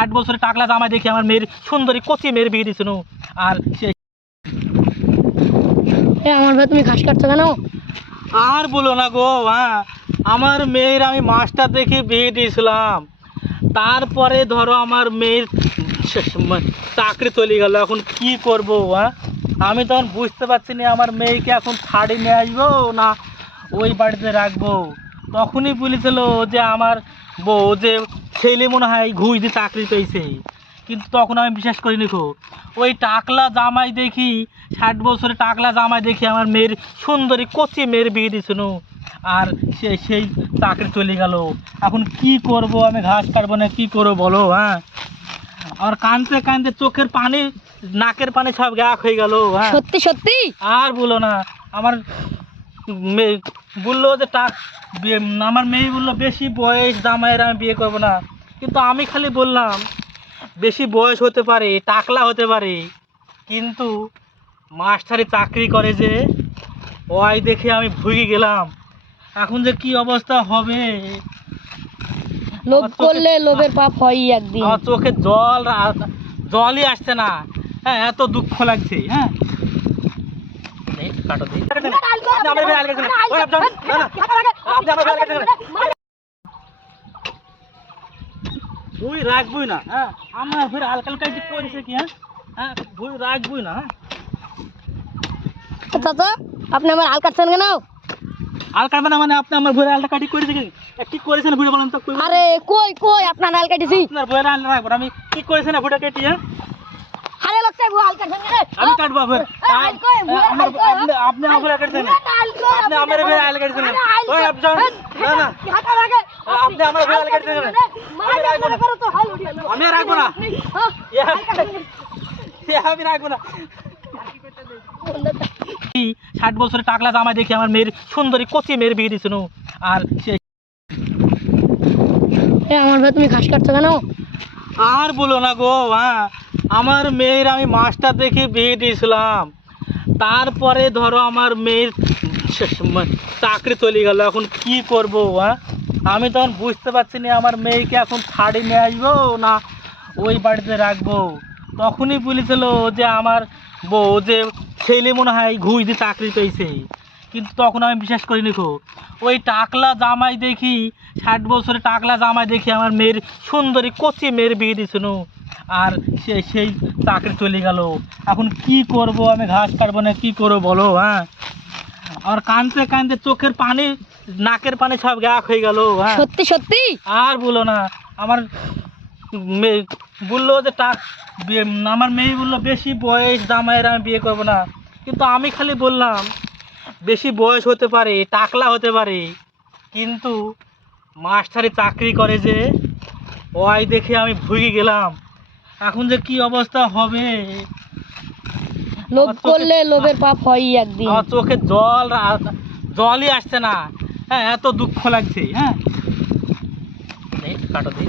60 বছরের টাকলা জামাই দেখি আমার মেয়ের সুন্দরী কচি মেয়ের বিয়ে দিছিল। আর সে আমার ভাই তুমি ঘাস কাটছো কেন? আর বলো না গো, হ্যাঁ আমার মেয়ের আমি মাস্টার দেখে বিয়ে দিয়েছিলাম, তারপরে ধরো আমার মেয়ের চাকরি চলে গেল। এখন কি করবো? হ্যাঁ আমি তখন বুঝতে পারছি না আমার মেয়েকে এখন ছাড়ি নিয়ে আসবো না ওই বাড়িতে রাখবো। তখনই বলেছিল যে আমার বউ যে ছেলে মনে হয় ঘুষ দিয়ে চাকরি পেয়েছে, কিন্তু তখন আমি বিশ্বাস করিনি গো। ওই টাকলা জামাই দেখি 60 বছরের টাকলা জামাই দেখি আমার মেয়ের সুন্দরী কচি মেয়ের বিয়ে দিছিল। আর সেই চাকরি চলে গেল। এখন কি করব? আমি ঘাস কাটবো না কি করবো বলো? হ্যাঁ আর কাঁদতে কাঁদতে চোখের পানি নাকের পানি সব এক হয়ে গেল। হ্যাঁ সত্যি সত্যি? আর বলো না, আমার মেয়ে বললো যে আমার মেয়ে বললো বেশি বয়স জামাইয়ের আমি বিয়ে করবো না, কিন্তু আমি খালি বললাম বেশি বয়স হতে পারে, টাকলা হতে পারে, কিন্তু মাস্টারি চাকরি করে যে ওই দেখে আমি ভুগে গেলাম। এখন যে কি অবস্থা হবে? লোভ করলে লোভের পাপ হয়ই একদিন। আমার চোখে জলই আসছে না। হ্যাঁ এত দুঃখ লাগছে। হ্যাঁ কাটো দিই। ভুই রাখবই না। হ্যাঁ আমার ফের হালকা করেছে কি? হ্যাঁ ভুই রাখবই না। চাচা আপনি আমার আল কাটছেন কেন? আল কাটবে না মানে আপনি আমার ভুঁড়ে আলটা কাটি করেছে কি করেছেন ভুঁড়ে বলেন তো? আরে কই কই আপনার আল কাটিছি? আপনার ভুঁড়ে আল রাখবো আমি কি করেছেন ভুঁড়ে কেটে? আরে লোকটা আল কাটছেন কেন? আমি কাটবো ফের। আপনি আমার ভুঁড়ে কাটছেন, আপনি আমার ভুঁড়ে আল কাটছেন। ওই আপনি না না আপনি আমার ভুঁড়ে আল কাটছেন। আমি রাখবো না, আমি রাখবো না। 60 বছরের টাকলা জামাই দেখি আমার মেয়ের সুন্দরী কচি মেয়ের বিয়ে দিছিল। আর আমার ভাই তুমি ঘাস কাটছো কেন? আর বলো না গো, হ্যাঁ আমার মেয়ের আমি মাস্টার দেখে বিয়ে দিয়েছিলাম, তারপরে ধরো আমার মেয়ের চাকরি চলে গেল। এখন কি করব? হ্যাঁ আমি তখন বুঝতে পারছি না আমার মেয়েকে এখন ছাড়ি নিয়ে আসবো না ওই বাড়িতে রাখবো। তখনই বলেছিল যে আমার বউ যে ছেলে মনে হয় ঘুষ দিয়ে চাকরি পেয়েছে, কিন্তু তখন আমি বিশ্বাস করিনি গো। ওই টাকলা জামাই দেখি 60 বছরের টাকলা জামাই দেখি আমার মেয়ের সুন্দরী কচি মেয়ের বিয়ে দিছিল। আর সেই চাকরি চলে গেল। এখন কি করব? আমি ঘাস কাটবো না কি করবো বলো? হ্যাঁ আর কাঁদতে কাঁদতে চোখের পানি নাকের পানি সব এক হয়ে গেল। হ্যাঁ সত্যি সত্যি? আর বলো না, আমার মেয়ে বললো যে আমার মেয়ে বললো বেশি বয়স জামাইয়ের আমি বিয়ে করবো না, কিন্তু আমি খালি বললাম বেশি বয়স হতে পারে, টাকলা হতে পারে, কিন্তু মাস্টারি চাকরি করে যে ওই দেখে আমি ভুগে গেলাম। এখন যে কি অবস্থা হবে? লোভ করলে লোভের পাপ হয়ই একদিন। আমার চোখে জলই আসছে না। হ্যাঁ এত দুঃখ লাগছে। হ্যাঁ কাটো দিই।